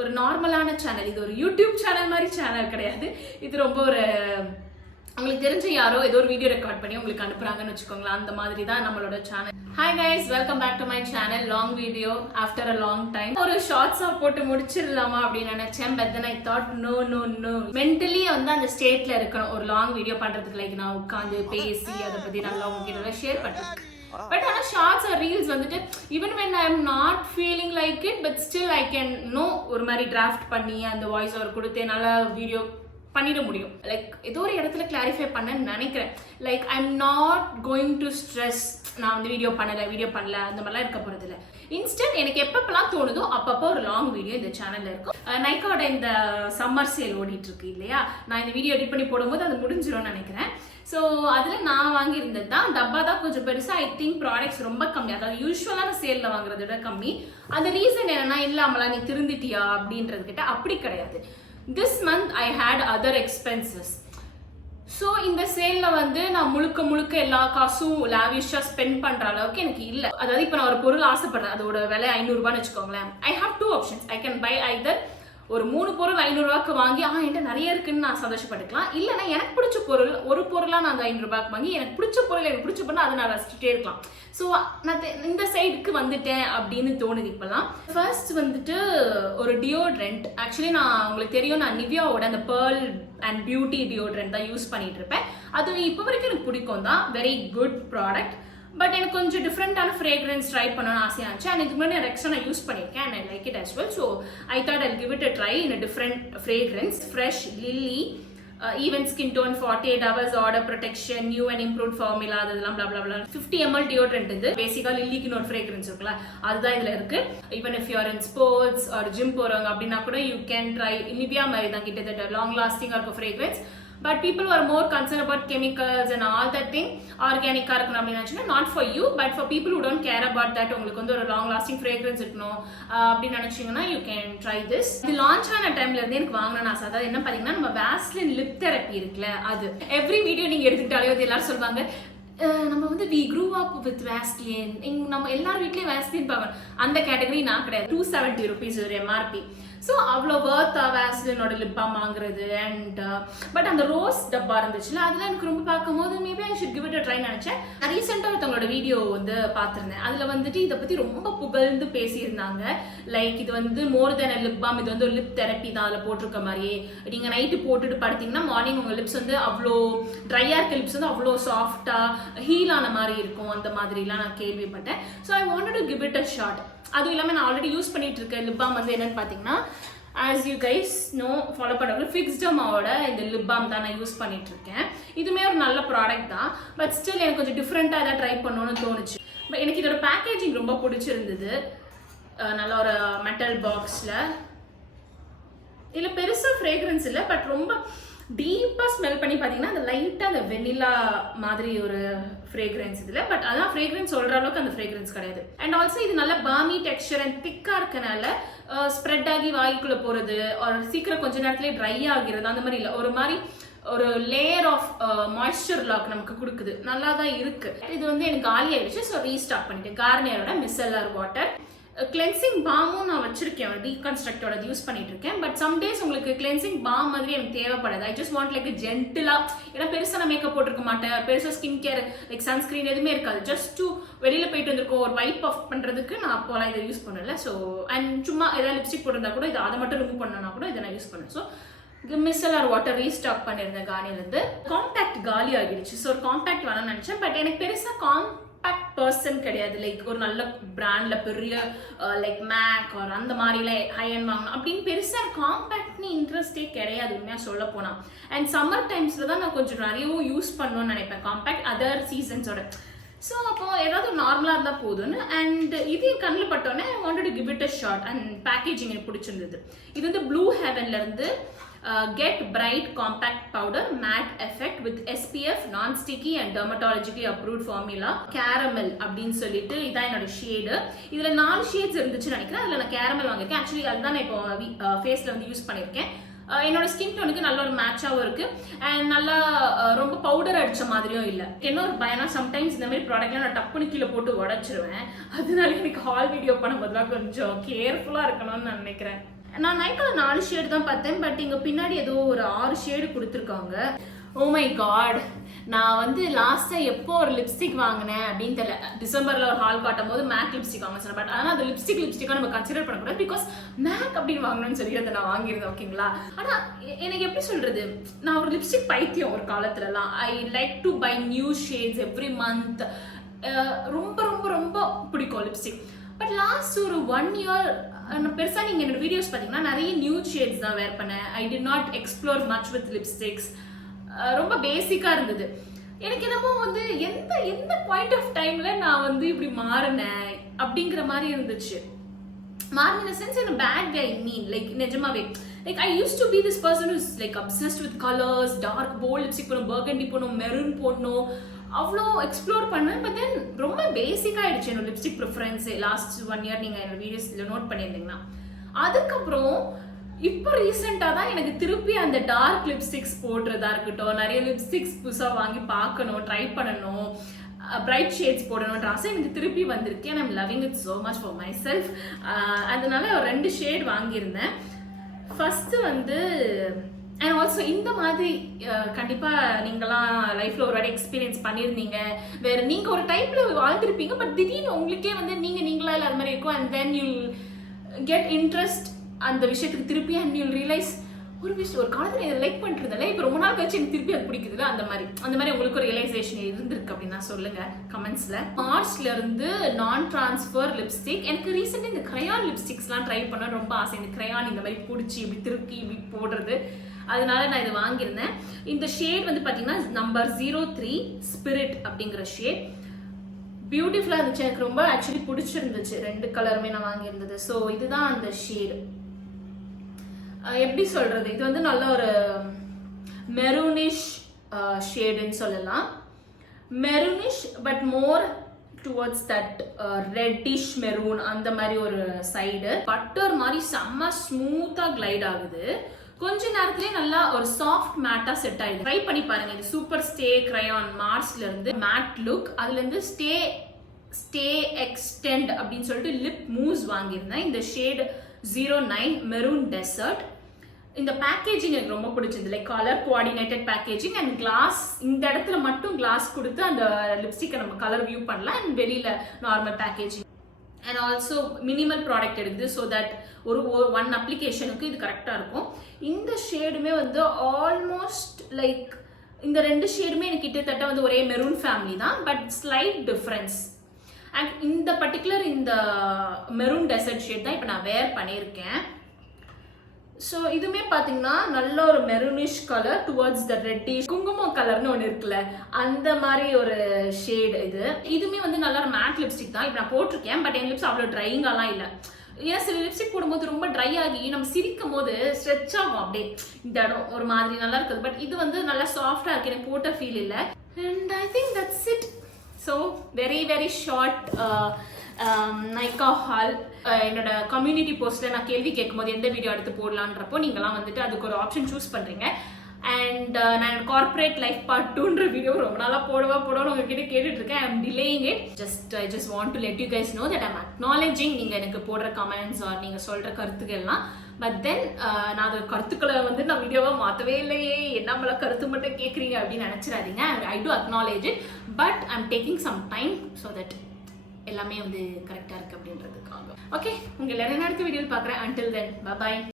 ஒரு நார்மலான சேனல். இது ஒரு யூடியூப் சேனல் மாதிரி சேனல் கிடையாது. இது ரொம்ப ஒரு உங்களுக்கு தெரிஞ்ச யாரோ ஏதோ ஒரு வீடியோ ரெக்கார்ட் பண்ணி உங்களுக்கு அனுப்புறாங்கன்னு வச்சுக்கோங்களேன். அந்த மாதிரி தான் நம்மளோட channel. Hi guys, welcome back to my channel. Long video after a long time. ஒரு ஷார்ட்ஸா போட்டு முடிச்சிடலாமா அப்படின்னு நினைச்சேன். But then I thought no mentally வந்து அந்த ஸ்டேட்ல இருக்கணும் ஒரு லாங் வீடியோ பண்றதுக்கு. லைக் நான் உட்காந்து பேசி அதை பத்தி நல்லா உங்ககிட்ட ஷேர் பண்றேன். பட் ஆனால் ஷார்ட்ஸ் ஆர் ரீல்ஸ் வந்துட்டு even when I am not feeling like it, but still I can no ஒரு மாதிரி டிராஃப்ட் பண்ணி அந்த வாய்ஸ் ஓவர் கொடுத்து நல்லா வீடியோ பண்ணிட முடியும். லைக் ஏதோ ஒரு இடத்துல கிளாரிஃபை பண்ணேன்னு நினைக்கிறேன். Like I am not going to stress நான் வந்து வீடியோ பண்ணல அந்த மாதிரிலாம் இருக்க போறது இல்லை. இன்ஸ்டன்ட் எனக்கு எப்பப்பெல்லாம் தோணுதோ அப்பப்போ ஒரு லாங் வீடியோ இந்த சேனல்ல இருக்கும். நைக்காவோட இந்த சம்மர் சேல் ஓடிட்டு இருக்கு இல்லையா, நான் இந்த வீடியோ எடிட் பண்ணி போடும்போது அது முடிஞ்சிடும்னு நினைக்கிறேன். ஸோ அதில் நான் வாங்கியிருந்தது தான் டப்பா தான் கொஞ்சம் பெருசாக. ஐ திங்க் ப்ராடக்ட்ஸ் ரொம்ப கம்மி, அதாவது யூஸ்வலான சேலில் வாங்குறத விட கம்மி. அந்த ரீசன் என்னன்னா இல்லாமலா நீ திருந்திட்டியா அப்படின்றதுக்கிட்ட அப்படி கிடையாது. This month I had other expenses. So இந்த சேலில் வந்து நான் முழுக்க எல்லா காசும் லாவிஷாக ஸ்பெண்ட் பண்ணுற அளவுக்கு எனக்கு இல்லை. அதாவது இப்போ நான் ஒரு பொருள் ஆசைப்படுறேன், அதோட விலை 500 ரூபான்னு வச்சுக்கோங்களேன். I have 2 options. I can buy either ஒரு 3 பொருள் 500 ரூபாய்க்கு வாங்கி என்கிட்ட நிறைய இருக்குன்னு நான் சந்தோஷப்பட்டுக்கலாம். இல்லைன்னா எனக்கு பிடிச்ச பொருள் ஒரு பொருளாக நான் அந்த 500 ரூபாய்க்கு வாங்கி எனக்கு பிடிச்ச பொருள் எனக்கு பிடிச்ச பொருள் அதை நான் ரசிச்சுட்டே இருக்கலாம். ஸோ நான் இந்த சைடுக்கு வந்துட்டேன் அப்படின்னு தோணுது இப்பெல்லாம். ஃபர்ஸ்ட் வந்துட்டு ஒரு டியோட்ரெண்ட். ஆக்சுவலி நான் உங்களுக்கு தெரியும், நான் நிவ்யாவோட அந்த பேர்ல் அண்ட் பியூட்டி டியோட்ரெண்ட் தான் யூஸ் பண்ணிட்டு இருப்பேன். அது இப்போ வரைக்கும் எனக்கு பிடிக்கும் தான், வெரி குட் ப்ராடக்ட். பட் எனக்கு கொஞ்சம் டிஃப்ரெண்டான ஃப்ரேக்ரன்ஸ் ட்ரை பண்ணணும்னு ஆசையாக இருந்துச்சு. அண்ட் இதுக்கு முன்னாடி ரெக்ஸானா யூஸ் பண்ணியிருக்கேன் and I like it as well. So I thought I give it a try in a different fragrance. Fresh lily, even skin tone, 48 hours odour protection, new and improved formula, அதெல்லாம் blah blah blah. 50 ml deodorant. இது பேசிக்கா லில்லிக்குன்னு ஒரு fragrance இருக்குல்ல, அதுதான் இதுல இருக்கு. Even if you are in sports or gym போறவங்க அப்படின்னா கூட யூ கேன் ட்ரை. நிவ்யா மாதிரி தான் கிட்டத்தட்ட லாங் லாஸ்டிங்கா இருக்கும் fragrance. But people were more concerned about chemicals and all that thing. Organic இருக்கணும் அப்படின்னு நினைச்சுன்னா not for you, but for people who don't care about that, உங்களுக்கு வந்து ஒரு long lasting fragrance இருக்கணும் அப்படின்னு நினைச்சீங்கன்னா you can try this. இது launch ஆன டைம்ல இருந்து எனக்கு வாங்கணும்னு ஆசை. அதாவது என்ன பாத்தீங்கன்னா நம்ம வேஸ்லின் லிப் தெரப்பி இருக்குல்ல, அது எவ்ரி வீடியோ நீங்க எடுத்துக்கிட்டாலே வந்து எல்லாரும் சொல்லுவாங்க நம்ம வந்து we grew up with Vaseline. நம்ம எல்லாரும் வீட்லயும் வேஸ்லின் பார்க்கணும். அந்த கேட்டகரி நான் கிடையாது. 270 rupees ஒரு MRP. ஸோ அவ்வளோ வர்த்தா வேஸ்லினோட லிப் பாம் வாங்குறது. அண்ட் பட் அந்த ரோஸ் டப்பா இருந்துச்சுல, அதெல்லாம் எனக்கு ரொம்ப பார்க்கும்போது maybe I should give it a try நினைச்சேன். நான் ரீசெண்டாக ஒருத்தவங்களோட வீடியோ வந்து பார்த்துருந்தேன். அதில் வந்துட்டு இதை பற்றி ரொம்ப புகழ்ந்து பேசியிருந்தாங்க. லைக் இது வந்து மோர் தென் அ லிப் பாம், இது வந்து ஒரு லிப் தெரப்பி தான் அதில் போட்டிருக்க மாதிரியே. நீங்கள் நைட்டு போட்டுட்டு படுத்தீங்கன்னா மார்னிங் உங்கள் லிப்ஸ் வந்து அவ்வளோ ட்ரையாக இருக்க லிப்ஸ் வந்து அவ்வளோ சாஃப்டாக ஹீல் ஆன மாதிரி இருக்கும். அந்த மாதிரிலாம் நான் கேள்விப்பட்டேன். So I wanted to give it a shot. அதுவும் இல்லாமல் நான் ஆல்ரெடி யூஸ் பண்ணிட்டு இருக்க லிப் பாம் வந்து என்னன்னு பார்த்தீங்கன்னா, as you guys know, follow பண்ணுறது ஃபிக்ஸ்டமாவோட இந்த லிப் பாம் தான் நான் யூஸ் பண்ணிட்டு இருக்கேன். இதுவுமே ஒரு நல்ல ப்ராடக்ட் தான். பட் ஸ்டில் எனக்கு கொஞ்சம் டிஃப்ரெண்ட்டாக எதாவது ட்ரை பண்ணணும்னு தோணுச்சு. பட் எனக்கு இதோட பேக்கேஜிங் ரொம்ப பிடிச்சிருந்தது. நல்ல ஒரு மெட்டல் பாக்ஸில். இதில் பெருசாக ஃப்ரேக்ரன்ஸ் இல்லை, பட் ரொம்ப டீப்பாக ஸ்மெல் பண்ணி பார்த்தீங்கன்னா அந்த லைட்டாக அந்த வெனிலா மாதிரி ஒரு ஃப்ரேக்ரன்ஸ் இதில். பட் அதான் ஃப்ரேக்ரன்ஸ் சொல்கிற அளவுக்கு அந்த ஃப்ரேக்ரன்ஸ் கிடையாது. அண்ட் ஆல்சோ இது நல்ல பாமி டெக்ஸ்சர் அண்ட் திக்காக இருக்கனால ஸ்ப்ரெட் ஆகி வாய்க்குள்ளே போகிறது ஒரு சீக்கிரம் கொஞ்ச நேரத்துலேயே ட்ரை ஆகிறது அந்த மாதிரி இல்லை. ஒரு மாதிரி ஒரு லேயர் ஆஃப் மாய்ஸ்சர் லாக் நமக்கு கொடுக்குது. நல்லா தான் இருக்கு. இது வந்து எனக்கு காலி ஆயிடுச்சு. ஸோ ரீஸ்டாக் பண்ணிட்டேன். கார்னியரோட மிசெல்லர் வாட்டர் கிளென்சிங் பாமும் நான் வச்சிருக்கேன். டீகன்ஸ்ட்ரக்டோட யூஸ் பண்ணிட்டு இருக்கேன். பட் சம் டேஸ் உங்களுக்கு கிளென்சிங் பாம் மாதிரி எனக்கு தேவைப்படாது. ஐ ஜஸ்ட் வாண்ட் லைக் ஜென்டிலா. ஏன்னா பெருசாக நான் மேக்கப் போட்டிருக்க மாட்டேன், பெருசாக ஸ்கின் கேர் லைக் சன்ஸ்கிரீன் எதுவுமே இருக்காது. ஜஸ்ட் டு வெளியில போயிட்டு வந்திருக்கோம் ஒரு வைப் ஆஃப் பண்றதுக்கு நான் அப்போலாம் இதை யூஸ் பண்ணல. ஸோ அண்ட் சும்மா ஏதாவது லிப்ஸ்டிக் போட்டிருந்தா கூட இது அதை மட்டும் ரிமூவ் பண்ணனா கூட இதை நான் யூஸ் பண்ணேன். ஸோ மிசெல்லர் வாட்டர் ரீஸ்டாக் பண்ணியிருந்தேன் கார்னியர்லேருந்து. காம்பேக்ட் காலி ஆகிடுச்சு. ஸோ ஒரு காம்பேக்ட் வேணும்னு நினைச்சேன். பட் எனக்கு பெருசாக காம்பேக்ட் பர்சன் கிடையாது. லைக் ஒரு நல்ல பிராண்ட்ல பெரிய லைக் மேக் ஆர் அந்த மாதிரில ஹை அண்ட் வாங்கணும் அப்படின்னு பெருசா காம்பேக்ட்னு இன்ட்ரெஸ்டே கிடையாது உண்மையா சொல்ல போனா. அண்ட் சம்மர் டைம்ஸ்ல தான் நான் கொஞ்சம் நிறையவும் யூஸ் பண்ணணும்னு நினைப்பேன் காம்பேக்ட் அதர் சீசன்ஸோட. ஸோ அப்போ ஏதாவது நார்மலாக இருந்தால் போதும்னு. அண்ட் இது கண்ணில் பட்டோன்னே I wanted to give it a shot. And packaging எனக்கு பிடிச்சிருந்தது. இது வந்து ப்ளூ ஹெவன்ல இருந்து Get Bright Compact Powder Matte Effect with SPF Non-Sticky and Dermatologically Approved Formula Caramel அப்படின்னு சொல்லிட்டு இதான் என்னோட ஷேடு. இதுல 4 ஷேட்ஸ் இருந்துச்சுன்னு நினைக்கிறேன். அதுல நான் கேரமல் வாங்கியிருக்கேன். ஆக்சுவலி அதுதான் நான் இப்போ ஃபேஸ்ல வந்து யூஸ் பண்ணியிருக்கேன். என்னோட ஸ்கின் டோனுக்கு நல்ல ஒரு மேட்சாகவும் இருக்கு. அண்ட் நல்லா ரொம்ப பவுடர் அடிச்ச மாதிரியும் இல்லை. என்ன ஒரு பயனா சம்டைம்ஸ் இந்த மாதிரி ப்ராடக்ட்லாம் நான் டப்புனு கீழே போட்டு உடச்சிருவேன். அதனால எனக்கு ஹால் வீடியோ பண்ணும்போதுலாம் கொஞ்சம் கேர்ஃபுல்லாக இருக்கணும்னு நான் நினைக்கிறேன். நான் நைக்கால 4 ஷேடு தான் பார்த்தேன், பட் இங்க பின்னாடி ஏதோ ஒரு 6 ஷேடு கொடுத்துருக்காங்க. ஓ மை காட், நான் வந்து லாஸ்டா எப்போ ஒரு லிப்ஸ்டிக் வாங்கினேன் அப்படின்னு தெரியல. டிசம்பர்ல ஒரு ஹால் காட்டும் போது மேக் லிப்ஸ்டிக் வாங்க சொன்னேன். பட் ஆனால் அது லிப்ஸ்டிக்கா நம்ம கன்சிடர் பண்ணக்கூடாது, பிகாஸ் மேக் அப்படின்னு வாங்கணும்னு சொல்லி அதை நான் வாங்கியிருந்தேன். ஓகேங்களா, ஆனா எனக்கு எப்படி சொல்றது, நான் ஒரு லிப்ஸ்டிக் பைத்தியம் ஒரு காலத்துலலாம். I like to buy new shades every month. ரொம்ப ரொம்ப ரொம்ப பிடிக்கும் லிப்ஸ்டிக். பட் லாஸ்ட் ஒரு 1 இயர் பெருசா நீங்க என்னோட வீடியோஸ் பாத்தீங்கன்னா நிறைய நியூ ஷேட்ஸ் தான் வேர் பண்ணேன். I did not explore much with lipsticks. ரொம்ப பேசிக்கா இருந்தது. எனக்கு என்னமோ வந்து எந்த பாயிண்ட் ஆஃப் டைம்ல நான் வந்து இப்படி மாறினேன் அப்படிங்கிற மாதிரி இருந்துச்சு. மாறின sense in a bad way, I mean, like நிஜமாவே. Like I used to be this person who's like obsessed with colors, dark bold lipstick போடணும், burgundy போடணும், maroon போடணும், அவ்வளோ எக்ஸ்ப்ளோர் பண்ணேன். பட் தென் ரொம்ப பேசிக் ஆயிடுச்சு என்னோட லிப்ஸ்டிக் ப்ரிஃபரன்ஸ் லாஸ்ட் 1 இயர். நீங்க என்னோட வீடியோஸ்ல நோட் பண்ணியிருந்தீங்கன்னா, அதுக்கப்புறம் இப்போ ரீசெண்டா தான் எனக்கு திருப்பி அந்த டார்க் லிப்ஸ்டிக்ஸ் போடுறதா இருக்கட்டும், நிறைய லிப்ஸ்டிக்ஸ் புதுசா வாங்கி பார்க்கணும், ட்ரை பண்ணணும், பிரைட் ஷேட்ஸ் போடணும்ன்ற ஆசை எனக்கு திருப்பி வந்திருக்கு. And I'm loving it so much for my self. அதனால ஒரு 2 ஷேட் வாங்கியிருந்தேன். ஃபர்ஸ்ட் வந்து அண்ட் ஆல்சோ இந்த மாதிரி கண்டிப்பா நீங்களாம் லைஃப்ல ஒரு வாட்டி எக்ஸ்பீரியன்ஸ் பண்ணியிருந்தீங்க. வேற நீங்க ஒரு டைப்ல வாழ்ந்துருப்பீங்க, பட் திடீர்னு உங்களுக்கே வந்து நீங்களா இல்ல அது மாதிரி இருக்கும். And then you get interest அந்த விஷயத்துக்கு திருப்பி. அண்ட் யூ ரியலைஸ் ஒரு காலத்துல இதை லைக் பண்ணிட்டு இருந்தால இப்போ ரொம்ப நாள் கழிச்சு எனக்கு திருப்பி அது பிடிக்குதுல. அந்த மாதிரி உங்களுக்கு ஒரு ரியலைசேஷன் இருந்திருக்கு அப்படின்னா சொல்லுங்க கமெண்ட்ஸ்ல. மார்ச்ல இருந்து நான் டிரான்ஸ்ஃபர் லிப்ஸ்டிக். எனக்கு ரீசெண்டா இந்த கிரையான் லிப்ஸ்டிக்ஸ்லாம் ட்ரை பண்ண ரொம்ப ஆசை. இந்த கிரையான் இந்த மாதிரி பிடிச்சி இப்படி திருப்பி இப்படி போடுறது, அதனால நான் இது வாங்கியிருந்தேன். இந்த ஷேட் வந்து பாத்தீங்கன்னா நம்பர் 03 ஸ்பிரிட் அப்படிங்கிற ஷேட். பியூட்டிஃபுல்லா இருந்துச்சு, எனக்கு ரொம்ப ஆக்சுவலி பிடிச்சிருந்துச்சு. 2 கலருமே நான் வாங்கியிருந்தது. ஸோ இதுதான் அந்த ஷேடு. எப்படி சொல்றது, இது வந்து நல்ல ஒரு மெரூனிஷ் ஷேடுன்னு சொல்லலாம். Maroonish but more towards that reddish maroon, அந்த மாதிரி ஒரு சைடு. பட்டர் மாதிரி செம்ம ஸ்மூத்தா கிளைட் ஆகுது. கொஞ்ச நேரத்திலே நல்லா ஒரு சாஃப்ட் மேட்டா செட் ஆயிடுது. ட்ரை பண்ணி பாருங்க. இது சூப்பர் ஸ்டே கிரையான் மார்ஸ்ல இருந்து மேட் லுக், அதுல இருந்து ஸ்டே எக்ஸ்டெண்ட் அப்படின்னு சொல்லிட்டு லிப் மூவ்ஸ் வாங்கியிருந்தேன். இந்த ஷேட் 09 மெரூன் டெசர்ட். இந்த பேக்கேஜிங் எனக்கு ரொம்ப பிடிச்சிருந்தது. Like colour coordinated packaging and glass. இந்த இடத்துல மட்டும் கிளாஸ் கொடுத்து அந்த லிப்ஸ்டிக்கை நம்ம கலர் வியூ பண்ணலாம். அண்ட் வெளியில normal packaging. And also minimal product எடுக்குது. ஸோ தட் ஒரு 1 அப்ளிகேஷனுக்கு இது கரெக்டாக இருக்கும். இந்த ஷேடுமே வந்து ஆல்மோஸ்ட் லைக் இந்த 2 ஷேடுமே எனக்கு கிட்டத்தட்ட வந்து ஒரே மெரூன் ஃபேமிலி தான், பட் ஸ்லைட் டிஃப்ரென்ஸ். அண்ட் இந்த பர்டிகுலர் இந்த மெரூன் டெசர்ட் ஷேட் தான் இப்போ நான் வேர் பண்ணியிருக்கேன். ஸோ இதுவுமே பார்த்தீங்கன்னா நல்ல ஒரு maroonish colour towards the reddish குங்குமம் கலர்னு ஒன்று இருக்குல்ல, அந்த மாதிரி ஒரு ஷேடு இது. இதுவுமே வந்து நல்ல ஒரு மேட் லிப்ஸ்டிக் தான். இப்போ நான் போட்டிருக்கேன், பட் என் லிப்ஸ் அவ்வளோ ட்ரைங்காலாம் இல்லை. ஏன்னா சில லிப்ஸ்டிக் போடும்போது ரொம்ப ட்ரை ஆகி நம்ம சிரிக்கும் போது ஸ்ட்ரெச் ஆகும் அப்படியே இந்த இடம் ஒரு மாதிரி நல்லா இருக்குது. பட் இது வந்து நல்லா சாஃப்டாக இருக்கு, எனக்கு போட்ட ஃபீல் இல்லை. And I think that's it. So very very short Nykaa hall. என்னோட கம்யூனிட்டி போஸ்ட்ல நான் கேள்வி கேட்கும்போது எந்த வீடியோ எடுத்து போடலான்றப்போ நீங்களாம் வந்துட்டு அதுக்கு ஒரு ஆப்ஷன் சூஸ் பண்றீங்க. அண்ட் நான் கார்பரேட் லைஃப் பார்ட் 2ன்ற வீடியோ ரொம்ப நாளா போடணும்னு உங்ககிட்ட கேட்டுட்டு இருக்கேன். I am delaying it. I just want to let you guys know that I'm acknowledging நீங்க எனக்கு போடுற கமெண்ட்ஸ் ஆர் நீங்க சொல்ற கருத்துக்கள் எல்லாம். பட் தென் நான் அது கருத்துக்களை வந்து நான் வீடியோவா மாற்றவே இல்லையே, என்ன கருத்து மட்டும் கேட்குறீங்க அப்படின்னு நினைச்சிடாதீங்க. I do acknowledge it, but I am taking some time so that எல்லாமே வந்து கரெக்டாக இருக்கு அப்படின்றதுக்காக. ஓகே, உங்களை அடுத்த வீடியோவில் பார்க்குறேன். Until then by.